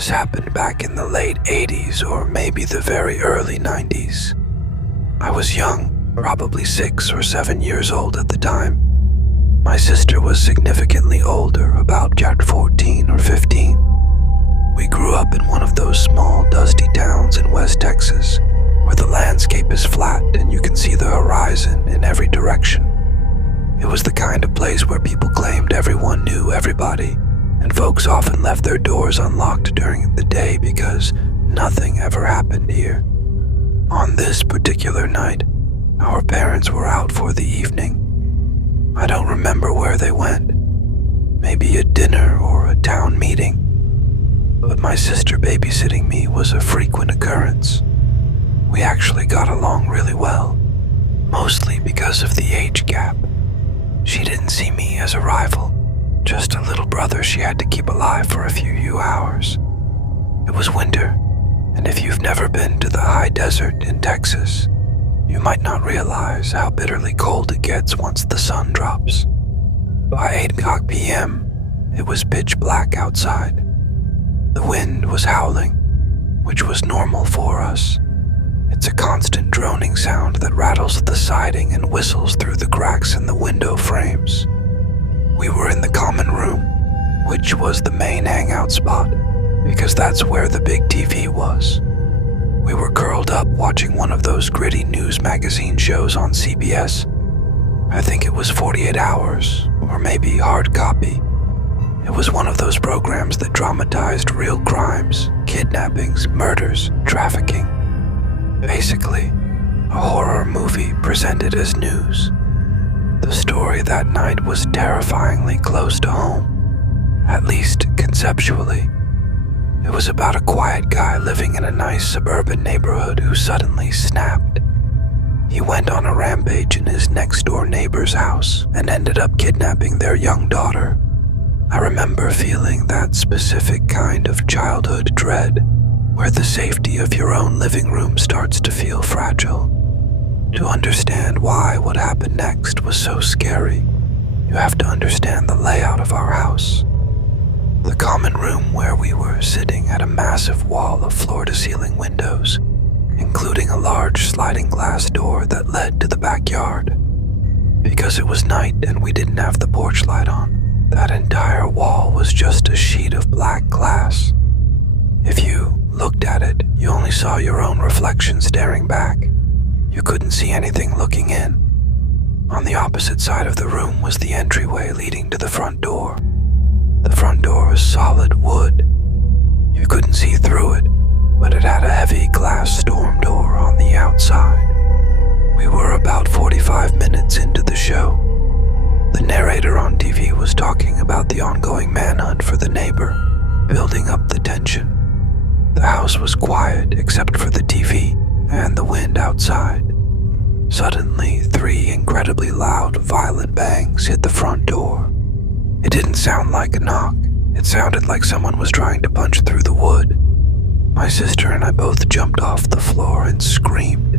This happened back in the late 80s or maybe the very early 90s. I was young, probably 6 or 7 years old at the time. My sister was significantly older, about 14 or 15. We grew up in one of those small, dusty towns in West Texas, where the landscape is flat and you can see the horizon in every direction. It was the kind of place where people claimed everyone knew everybody, and folks often left their doors unlocked during the day because nothing ever happened here. On this particular night, our parents were out for the evening. I don't remember where they went. Maybe a dinner or a town meeting. But my sister babysitting me was a frequent occurrence. We actually got along really well, mostly because of the age gap. She didn't see me as a rival, just a little brother she had to keep alive for a few hours. It was winter, and if you've never been to the high desert in Texas, you might not realize how bitterly cold it gets once the sun drops. By 8 p.m., it was pitch black outside. The wind was howling, which was normal for us. It's a constant droning sound that rattles the siding and whistles through the cracks in the window frames. We were in the common room, which was the main hangout spot, because that's where the big TV was. We were curled up watching one of those gritty news magazine shows on CBS. I think it was 48 Hours, or maybe Hard Copy. It was one of those programs that dramatized real crimes, kidnappings, murders, trafficking. Basically, a horror movie presented as news. The story that night was terrifyingly close to home, at least conceptually. It was about a quiet guy living in a nice suburban neighborhood who suddenly snapped. He went on a rampage in his next-door neighbor's house and ended up kidnapping their young daughter. I remember feeling that specific kind of childhood dread, where the safety of your own living room starts to feel fragile. To understand why what happened next was so scary, you have to understand the layout of our house. The common room where we were sitting had a massive wall of floor-to-ceiling windows, including a large sliding glass door that led to the backyard. Because it was night and we didn't have the porch light on, that entire wall was just a sheet of black glass. If you looked at it, you only saw your own reflection staring back. You couldn't see anything looking in. On the opposite side of the room was the entryway leading to the front door. The front door was solid wood. You couldn't see through it, but it had a heavy glass storm door on the outside. We were about 45 minutes into the show. The narrator on TV was talking about the ongoing manhunt for the neighbor, building up the tension. The house was quiet except for the TV and the wind outside. Suddenly, 3 incredibly loud, violent bangs hit the front door. It didn't sound like a knock. It sounded like someone was trying to punch through the wood. My sister and I both jumped off the floor and screamed.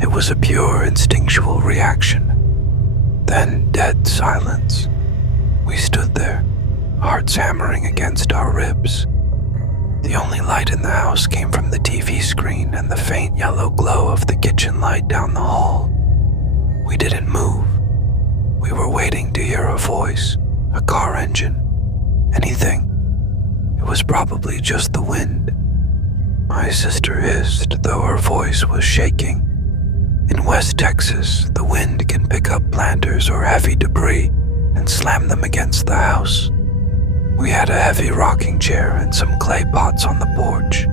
It was a pure instinctual reaction. Then dead silence. We stood there, hearts hammering against our ribs. The only light in the house came from the TV screen and the faint yellow glow of the kitchen light down the hall. We didn't move. We were waiting to hear a voice, a car engine, anything. It was probably just the wind. My sister hissed, though her voice was shaking. In West Texas, the wind can pick up planters or heavy debris and slam them against the house. We had a heavy rocking chair and some clay pots on the porch.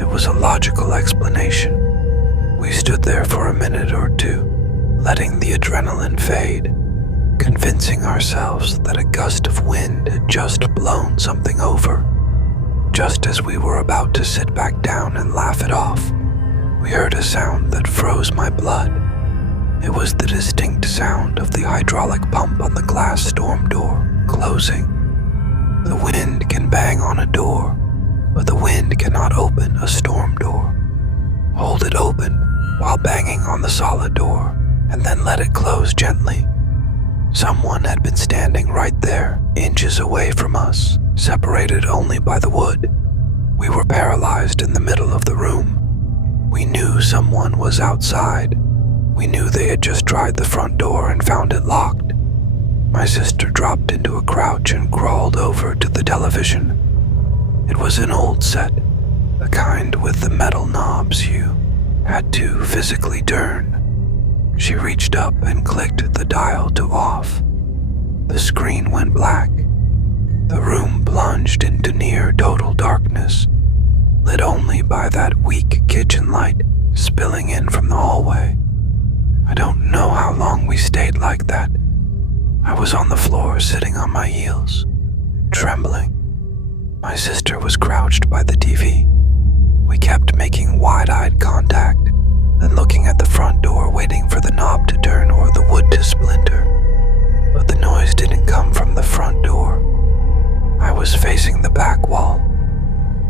It was a logical explanation. We stood there for a minute or two, letting the adrenaline fade, convincing ourselves that a gust of wind had just blown something over. Just as we were about to sit back down and laugh it off, we heard a sound that froze my blood. It was the distinct sound of the hydraulic pump on the glass storm door closing. The wind can bang on a door, but the wind cannot open a storm door. Hold it open while banging on the solid door, and then let it close gently. Someone had been standing right there, inches away from us, separated only by the wood. We were paralyzed in the middle of the room. We knew someone was outside. We knew they had just tried the front door and found it locked. My sister dropped into a crouch and crawled over to the television. It was an old set, the kind with the metal knobs you had to physically turn. She reached up and clicked the dial to off. The screen went black. The room plunged into near total darkness, lit only by that weak kitchen light spilling in from the hallway. I don't know how long we stayed like that. I was on the floor sitting on my heels, trembling. My sister was crouched by the TV. We kept making wide-eyed contact, then looking at the front door waiting for the knob to turn or the wood to splinter. But the noise didn't come from the front door. I was facing the back wall,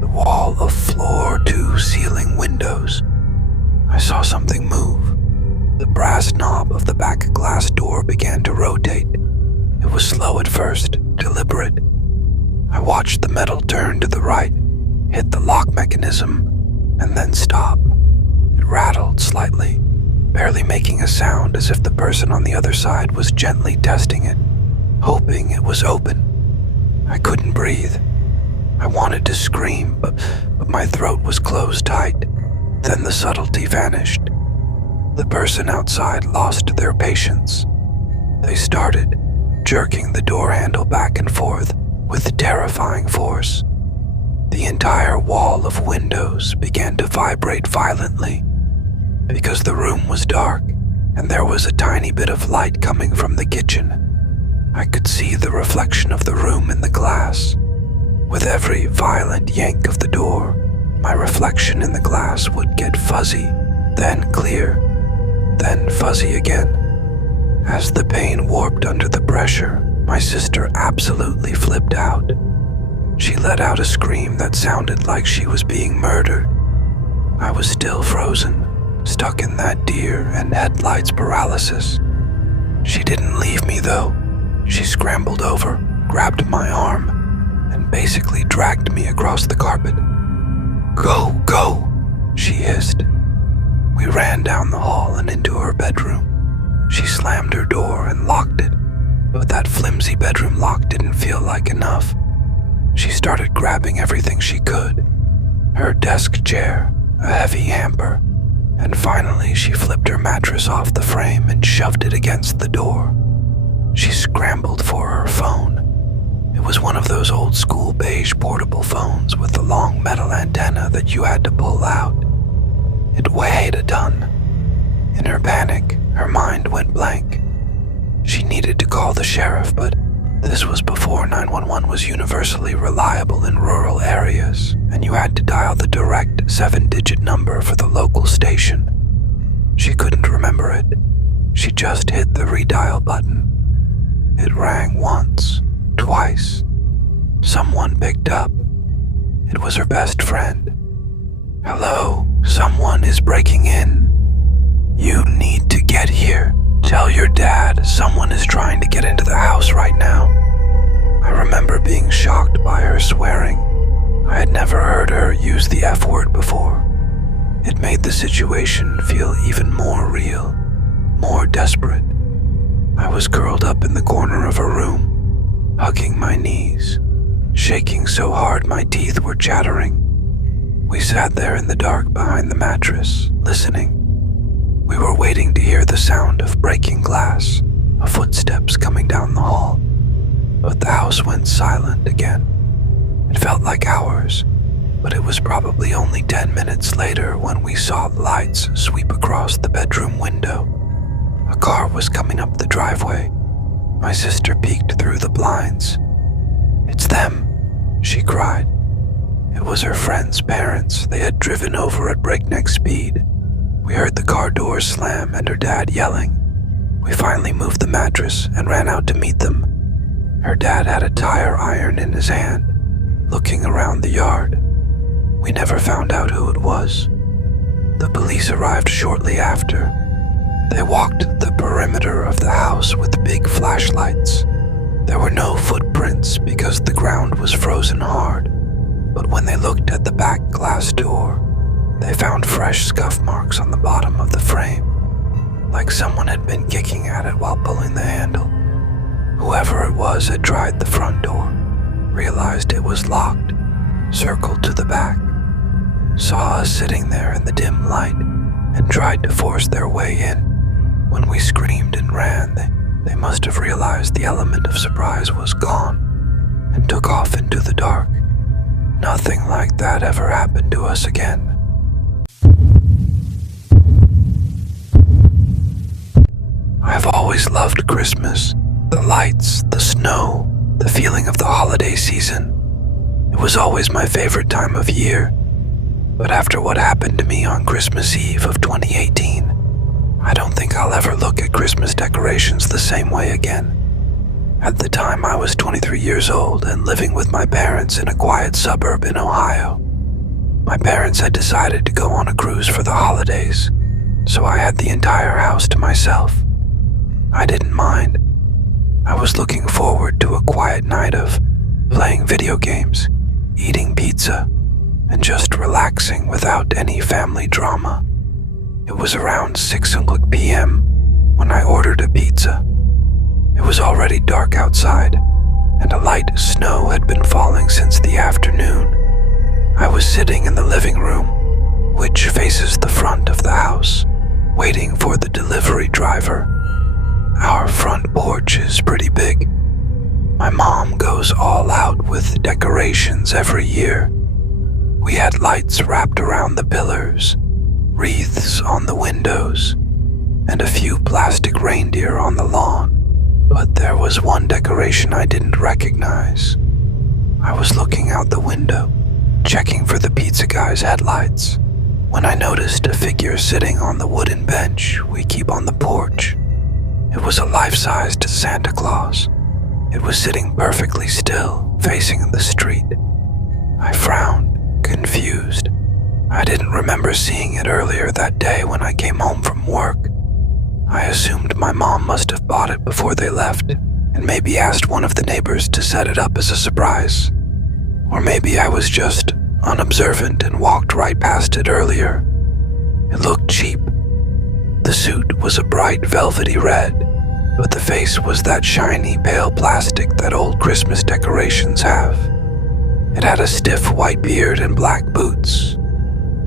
the wall of floor-to-ceiling windows. I saw something move. The brass knob of the back glass door began to rotate. It was slow at first, deliberate. I watched the metal turn to the right, hit the lock mechanism, and then stop. It rattled slightly, barely making a sound, as if the person on the other side was gently testing it, hoping it was open. I couldn't breathe. I wanted to scream, but my throat was closed tight. Then the subtlety vanished. The person outside lost their patience. They started jerking the door handle back and forth with terrifying force. The entire wall of windows began to vibrate violently. Because the room was dark and there was a tiny bit of light coming from the kitchen, I could see the reflection of the room in the glass. With every violent yank of the door, my reflection in the glass would get fuzzy, then clear, then fuzzy again. As the pain warped under the pressure, my sister absolutely flipped out. She let out a scream that sounded like she was being murdered. I was still frozen, stuck in that deer and headlights paralysis. She didn't leave me though. She scrambled over, grabbed my arm, and basically dragged me across the carpet. "Go, go," she hissed. We ran down the hall and into her bedroom. She slammed her door and locked it, but that flimsy bedroom lock didn't feel like enough. She started grabbing everything she could. Her desk chair, a heavy hamper, and finally she flipped her mattress off the frame and shoved it against the door. She scrambled for her phone. It was one of those old school beige portable phones with the long metal antenna that you had to pull out. It weighed a ton. In her panic, her mind went blank. She needed to call the sheriff, but this was before 911 was universally reliable in rural areas, and you had to dial the direct 7-digit number for the local station. She couldn't remember it. She just hit the redial button. It rang once, twice. Someone picked up. It was her best friend. "Hello, someone is breaking in. You need to get here. Tell your dad someone is trying to get into the house right now." I remember being shocked by her swearing. I had never heard her use the F word before. It made the situation feel even more real, more desperate. I was curled up in the corner of her room, hugging my knees, shaking so hard my teeth were chattering. We sat there in the dark behind the mattress, listening. We were waiting to hear the sound of breaking glass, of footsteps coming down the hall. But the house went silent again. It felt like hours, but it was probably only 10 minutes later when we saw lights sweep across the bedroom window. A car was coming up the driveway. My sister peeked through the blinds. "It's them," she cried. It was her friend's parents. They had driven over at breakneck speed. We heard the car doors slam and her dad yelling. We finally moved the mattress and ran out to meet them. Her dad had a tire iron in his hand, looking around the yard. We never found out who it was. The police arrived shortly after. They walked the perimeter of the house with big flashlights. There were no footprints because the ground was frozen hard, but when they looked at the back glass door, they found fresh scuff marks on the bottom of the frame, like someone had been kicking at it while pulling the handle. Whoever it was had tried the front door, realized it was locked, circled to the back, saw us sitting there in the dim light, and tried to force their way in. When we screamed and ran, they must have realized the element of surprise was gone and took off into the dark. Nothing like that ever happened to us again. I've always loved Christmas. The lights, the snow, the feeling of the holiday season. It was always my favorite time of year. But after what happened to me on Christmas Eve of 2018, I don't think I'll ever look at Christmas decorations the same way again. At the time, I was 23 years old and living with my parents in a quiet suburb in Ohio. My parents had decided to go on a cruise for the holidays, so I had the entire house to myself. I didn't mind. I was looking forward to a quiet night of playing video games, eating pizza, and just relaxing without any family drama. It was around 6 p.m. when I ordered a pizza. It was already dark outside, and a light snow had been falling since the afternoon. I was sitting in the living room, which faces the front of the house, waiting for the delivery driver. Our front porch is pretty big. My mom goes all out with decorations every year. We had lights wrapped around the pillars, wreaths on the windows, and a few plastic reindeer on the lawn. But there was one decoration I didn't recognize. I was looking out the window, checking for the pizza guy's headlights, when I noticed a figure sitting on the wooden bench we keep on the porch. It was a life-sized Santa Claus. It was sitting perfectly still, facing the street. I frowned, confused. I didn't remember seeing it earlier that day when I came home from work. I assumed my mom must have bought it before they left, and maybe asked one of the neighbors to set it up as a surprise. Or maybe I was just unobservant and walked right past it earlier. It looked cheap. The suit was a bright velvety red, but the face was that shiny pale plastic that old Christmas decorations have. It had a stiff white beard and black boots.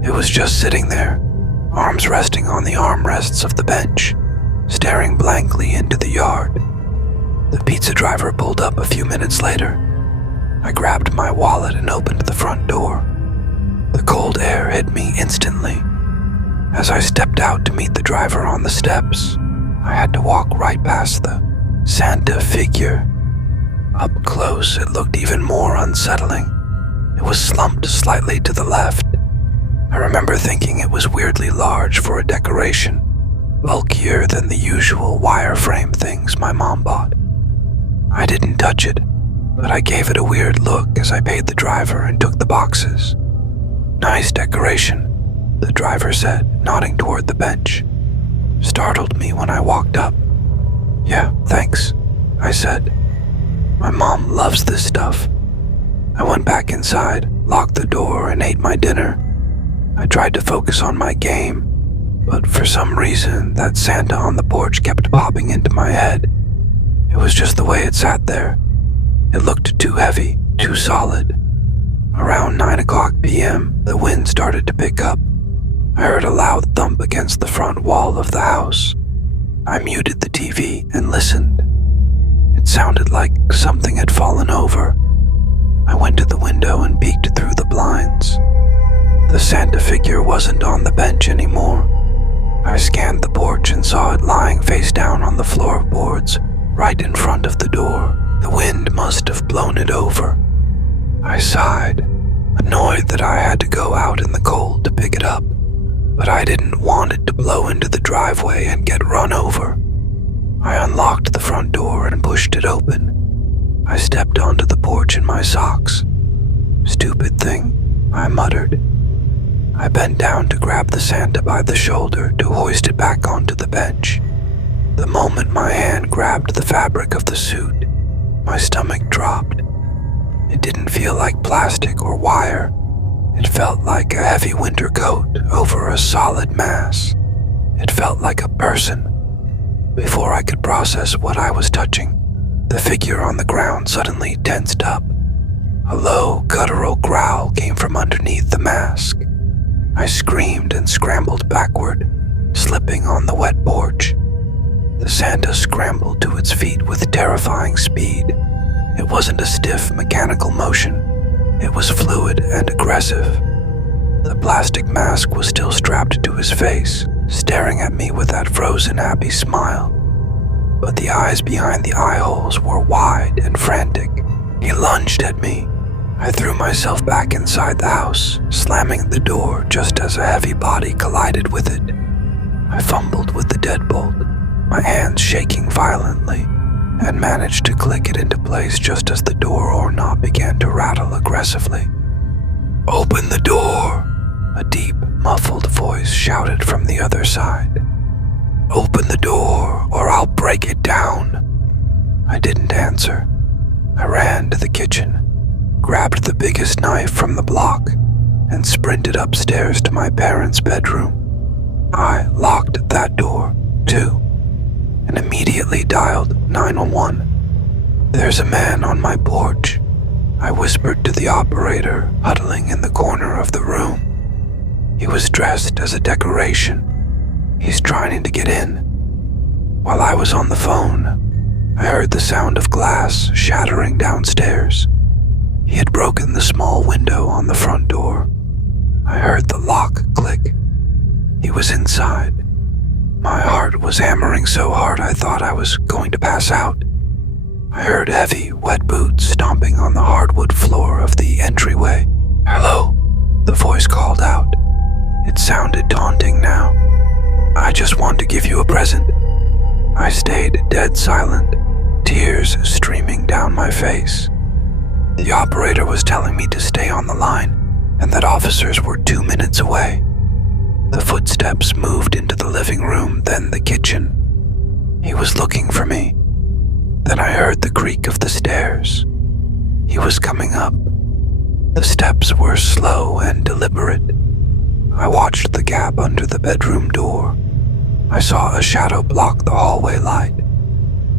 It was just sitting there, arms resting on the armrests of the bench, staring blankly into the yard. The pizza driver pulled up a few minutes later. I grabbed my wallet and opened the front door. The cold air hit me instantly. As I stepped out to meet the driver on the steps, I had to walk right past the Santa figure. Up close, it looked even more unsettling. It was slumped slightly to the left. I remember thinking it was weirdly large for a decoration, bulkier than the usual wireframe things my mom bought. I didn't touch it, but I gave it a weird look as I paid the driver and took the boxes. "Nice decoration," the driver said, nodding toward the bench. Startled me when I walked up. "Yeah, thanks," I said. "My mom loves this stuff." I went back inside, locked the door, and ate my dinner. I tried to focus on my game, but for some reason, that Santa on the porch kept popping into my head. It was just the way it sat there. It looked too heavy, too solid. Around 9 p.m., the wind started to pick up. I heard a loud thump against the front wall of the house. I muted the TV and listened. It sounded like something had fallen over. I went to the window and peeked through the blinds. The Santa figure wasn't on the bench anymore. I scanned the porch and saw it lying face down on the floorboards, right in front of the door. The wind must have blown it over. I sighed, annoyed that I had to go out in the cold to pick it up, but I didn't want it to blow into the driveway and get run over. I unlocked the front door and pushed it open. I stepped onto the porch in my socks. "Stupid thing," I muttered. I bent down to grab the Santa by the shoulder to hoist it back onto the bench. The moment my hand grabbed the fabric of the suit, my stomach dropped. It didn't feel like plastic or wire. It felt like a heavy winter coat over a solid mass. It felt like a person. Before I could process what I was touching, the figure on the ground suddenly tensed up. A low, guttural growl came from underneath the mask. I screamed and scrambled backward, slipping on the wet porch. The Santa scrambled to its feet with terrifying speed. It wasn't a stiff, mechanical motion. It was fluid and aggressive. The plastic mask was still strapped to his face, staring at me with that frozen, happy smile. But the eyes behind the eye holes were wide and frantic. He lunged at me. I threw myself back inside the house, slamming the door just as a heavy body collided with it. I fumbled with the deadbolt, my hands shaking violently, and managed to click it into place just as the door knob began to rattle aggressively. "Open the door," a deep, muffled voice shouted from the other side. "Open the door, or I'll break it down." I didn't answer. I ran to the kitchen, grabbed the biggest knife from the block, and sprinted upstairs to my parents' bedroom. I locked that door, too, and immediately dialed 911. "There's a man on my porch," I whispered to the operator, huddling in the corner of the room. He was dressed as a decoration. He's trying to get in. While I was on the phone, I heard the sound of glass shattering downstairs. He had broken the small window on the front door. I heard the lock click. He was inside. My heart was hammering so hard I thought I was going to pass out. I heard heavy, wet boots stomping on the hardwood floor of the entryway. "Hello," the voice called out. It sounded taunting now. "I just want to give you a present." I stayed dead silent, tears streaming down my face. The operator was telling me to stay on the line and that officers were 2 minutes away. The footsteps moved into the living room, then the kitchen. He was looking for me. Then I heard the creak of the stairs. He was coming up. The steps were slow and deliberate. I watched the gap under the bedroom door. I saw a shadow block the hallway light.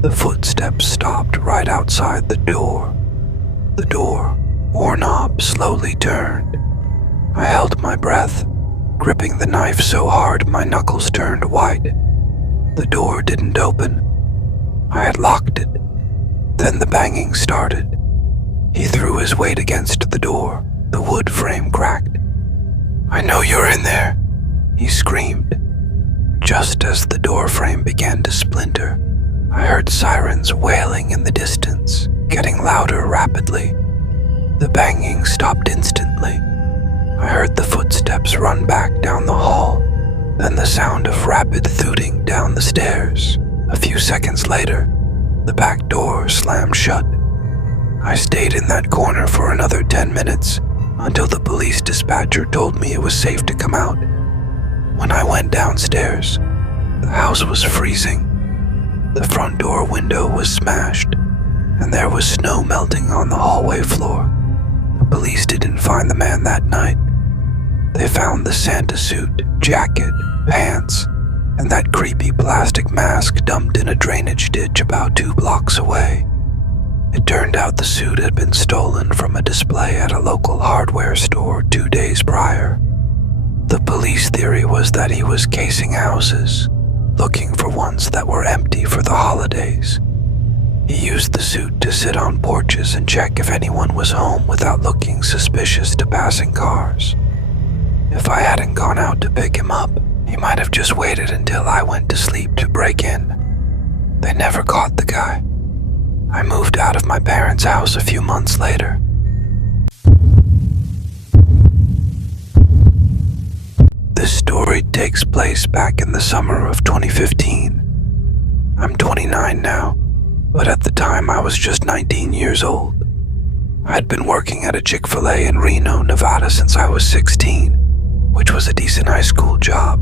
The footsteps stopped right outside the door. The door, or knob, slowly turned. I held my breath, gripping the knife so hard my knuckles turned white. The door didn't open. I had locked it. Then the banging started. He threw his weight against the door. The wood frame cracked. "I know you're in there," he screamed. Just as the door frame began to splinter, I heard sirens wailing in the distance, getting louder rapidly. The banging stopped instantly. I heard the footsteps run back down the hall, then the sound of rapid thooting down the stairs. A few seconds later, the back door slammed shut. I stayed in that corner for another 10 minutes until the police dispatcher told me it was safe to come out. When I went downstairs, the house was freezing. The front door window was smashed, and there was snow melting on the hallway floor. The police didn't find the man that night. They found the Santa suit, jacket, pants, and that creepy plastic mask dumped in a drainage ditch about 2 blocks away. It turned out the suit had been stolen from a display at a local hardware store 2 days prior. The police theory was that he was casing houses, looking for ones that were empty for the holidays. He used the suit to sit on porches and check if anyone was home without looking suspicious to passing cars. If I hadn't gone out to pick him up, he might have just waited until I went to sleep to break in. They never caught the guy. I moved out of my parents' house a few months later. This story takes place back in the summer of 2015. I'm 29 now, but at the time I was just 19 years old. I'd been working at a Chick-fil-A in Reno, Nevada since I was 16, which was a decent high school job,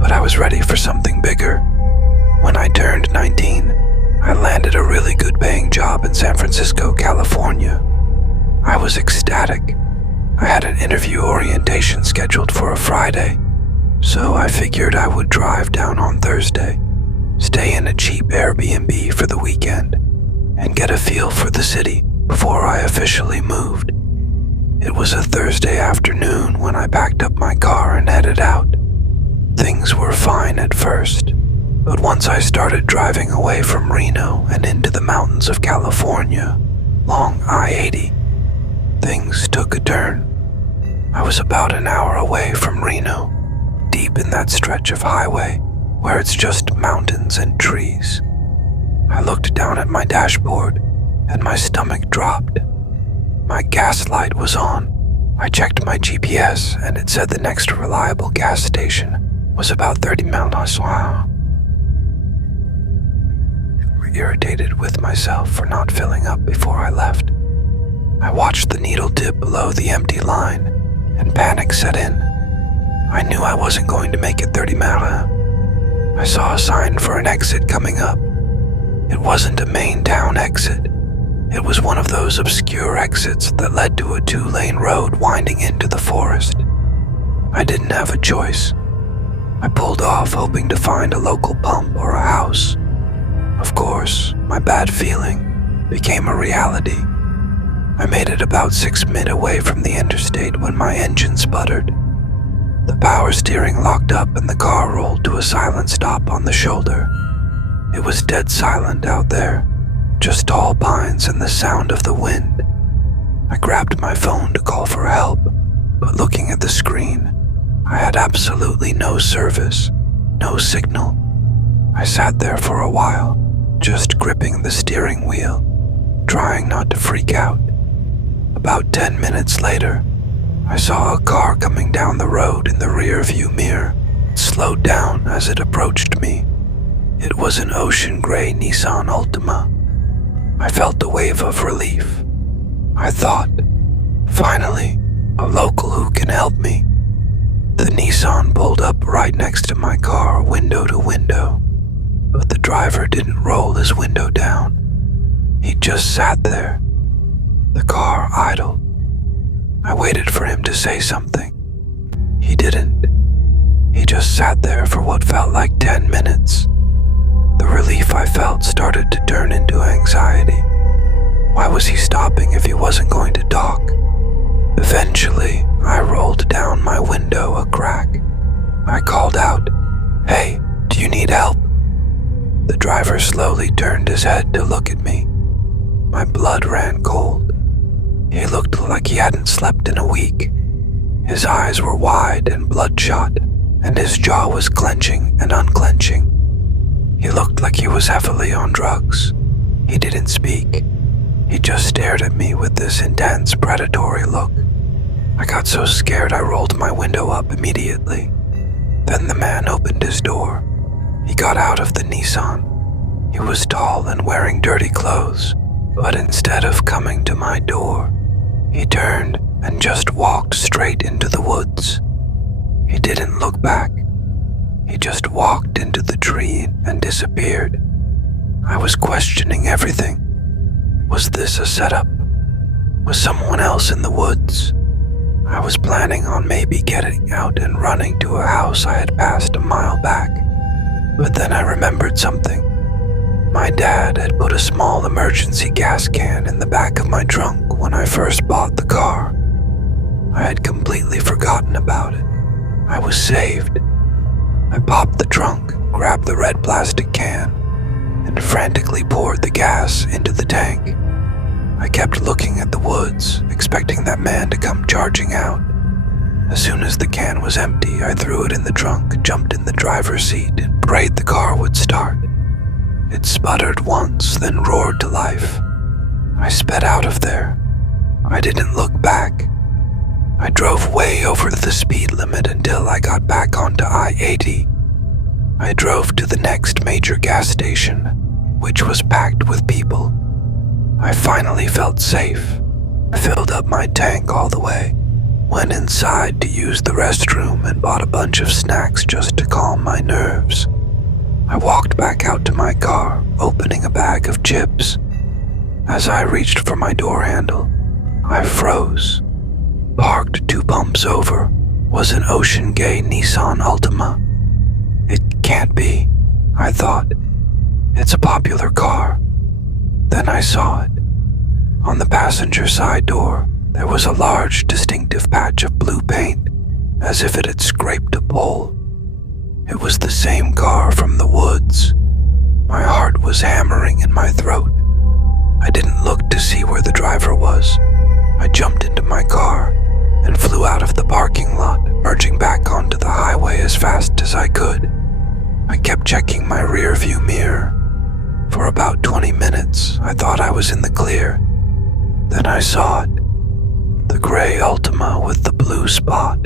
but I was ready for something bigger. When I turned 19, I landed a really good paying job in San Francisco, California. I was ecstatic. I had an interview orientation scheduled for a Friday, so I figured I would drive down on Thursday, stay in a cheap Airbnb for the weekend, and get a feel for the city before I officially moved. It was a Thursday afternoon when I packed up my car and headed out. Things were fine at first, but once I started driving away from Reno and into the mountains of California, along I-80, things took a turn. I was about an hour away from Reno, deep in that stretch of highway where it's just mountains and trees. I looked down at my dashboard and my stomach dropped. My gas light was on. I checked my GPS and it said the next reliable gas station was about 30 miles away. Irritated with myself for not filling up before I left. I watched the needle dip below the empty line, and panic set in. I knew I wasn't going to make it 30 miles. I saw a sign for an exit coming up. It wasn't a main town exit. It was one of those obscure exits that led to a 2-lane road winding into the forest. I didn't have a choice. I pulled off, hoping to find a local pump or a house. Of course, my bad feeling became a reality. I made it about 6 minutes away from the interstate when my engine sputtered. The power steering locked up and the car rolled to a silent stop on the shoulder. It was dead silent out there, just tall pines and the sound of the wind. I grabbed my phone to call for help, but looking at the screen, I had absolutely no service, no signal. I sat there for a while, just gripping the steering wheel, trying not to freak out. About 10 minutes later, I saw a car coming down the road in the rear-view mirror. It slowed down as it approached me. It was an ocean gray Nissan Altima. I felt a wave of relief. I thought, finally, a local who can help me. The Nissan pulled up right next to my car, window to window. But the driver didn't roll his window down. He just sat there. The car idled. I waited for him to say something. He didn't. He just sat there for what felt like 10 minutes. The relief I felt started to turn into anxiety. Why was he stopping if he wasn't going to talk? Eventually, I rolled down my window a crack. I called out, "Hey, do you need help?" The driver slowly turned his head to look at me. My blood ran cold. He looked like he hadn't slept in a week. His eyes were wide and bloodshot, and his jaw was clenching and unclenching. He looked like he was heavily on drugs. He didn't speak. He just stared at me with this intense, predatory look. I got so scared I rolled my window up immediately. Then the man opened his door. He got out of the Nissan. He was tall and wearing dirty clothes, but instead of coming to my door, he turned and just walked straight into the woods. He didn't look back. He just walked into the tree and disappeared. I was questioning everything. Was this a setup? Was someone else in the woods? I was planning on maybe getting out and running to a house I had passed a mile back. But then I remembered something. My dad had put a small emergency gas can in the back of my trunk when I first bought the car. I had completely forgotten about it. I was saved. I popped the trunk, grabbed the red plastic can, and frantically poured the gas into the tank. I kept looking at the woods, expecting that man to come charging out. As soon as the can was empty, I threw it in the trunk, jumped in the driver's seat, and prayed the car would start. It sputtered once, then roared to life. I sped out of there. I didn't look back. I drove way over the speed limit until I got back onto I-80. I drove to the next major gas station, which was packed with people. I finally felt safe. I filled up my tank all the way, went inside to use the restroom and bought a bunch of snacks just to calm my nerves. I walked back out to my car, opening a bag of chips. As I reached for my door handle, I froze, parked parked 2 bumps over was an ocean gray Nissan Altima. It can't be, I thought. It's a popular car. Then I saw it. On the passenger side door, there was a large, distinctive patch of blue paint, as if it had scraped a pole. It was the same car from the woods. My heart was hammering in my throat. I didn't look to see where the driver was. I jumped into my car and flew out of the parking lot, merging back onto the highway as fast as I could. I kept checking my rear-view mirror. For about 20 minutes, I thought I was in the clear. Then I saw it. The gray Altima with the blue spot.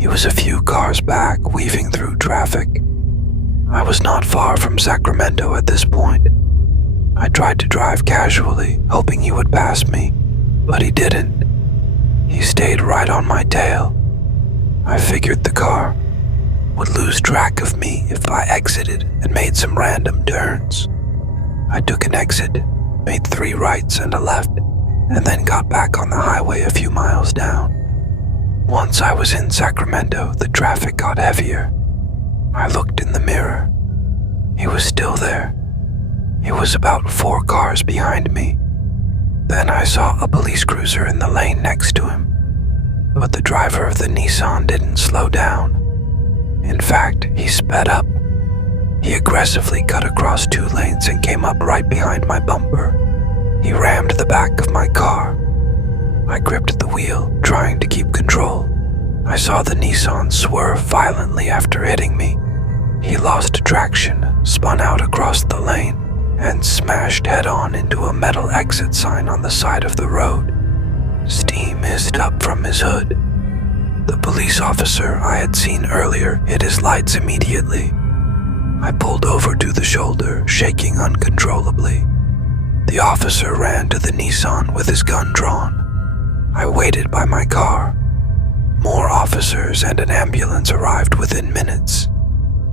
He was a few cars back, weaving through traffic. I was not far from Sacramento at this point. I tried to drive casually, hoping he would pass me, but he didn't. He stayed right on my tail. I figured the car would lose track of me if I exited and made some random turns. I took an exit, made 3 rights and a left, and then got back on the highway a few miles down. Once I was in Sacramento, the traffic got heavier. I looked in the mirror. He was still there. He was about 4 cars behind me. Then I saw a police cruiser in the lane next to him, but the driver of the Nissan didn't slow down. In fact, he sped up. He aggressively cut across 2 lanes and came up right behind my bumper. He rammed the back of my car. I gripped the wheel, trying to keep control. I saw the Nissan swerve violently after hitting me. He lost traction, spun out across the lane, and smashed head-on into a metal exit sign on the side of the road. Steam hissed up from his hood. The police officer I had seen earlier hit his lights immediately. I pulled over to the shoulder, shaking uncontrollably. The officer ran to the Nissan with his gun drawn. I waited by my car. More officers and an ambulance arrived within minutes.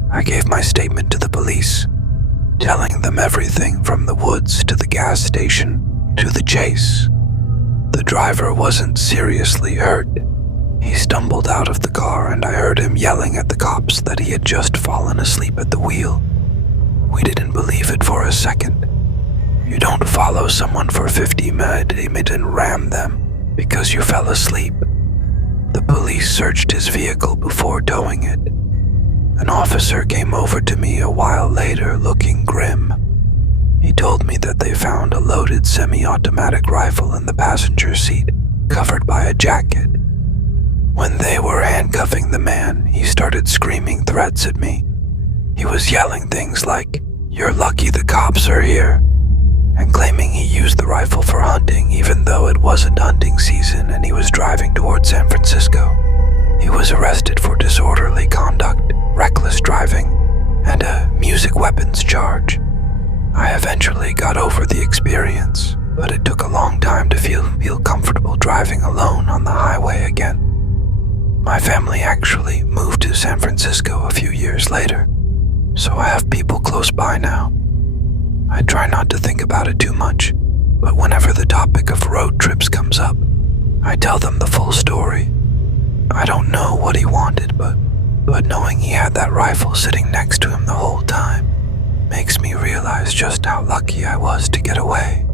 I gave my statement to the police, telling them everything from the woods to the gas station to the chase. The driver wasn't seriously hurt. He stumbled out of the car and I heard him yelling at the cops that he had just fallen asleep at the wheel. We didn't believe it for a second. You don't follow someone for 50 minutes and ram them because you fell asleep. The police searched his vehicle before towing it. An officer came over to me a while later looking grim. He told me that they found a loaded semi-automatic rifle in the passenger seat, covered by a jacket. When they were handcuffing the man, he started screaming threats at me. He was yelling things like, "You're lucky the cops are here," and claiming he used the rifle for hunting even though it wasn't hunting season and he was driving towards San Francisco. He was arrested for disorderly conduct, reckless driving, and a music weapons charge. I eventually got over the experience, but it took a long time to feel comfortable driving alone on the highway again. My family actually moved to San Francisco a few years later, so I have people close by now. I try not to think about it too much, but whenever the topic of road trips comes up, I tell them the full story. I don't know what he wanted, but knowing he had that rifle sitting next to him the whole time makes me realize just how lucky I was to get away.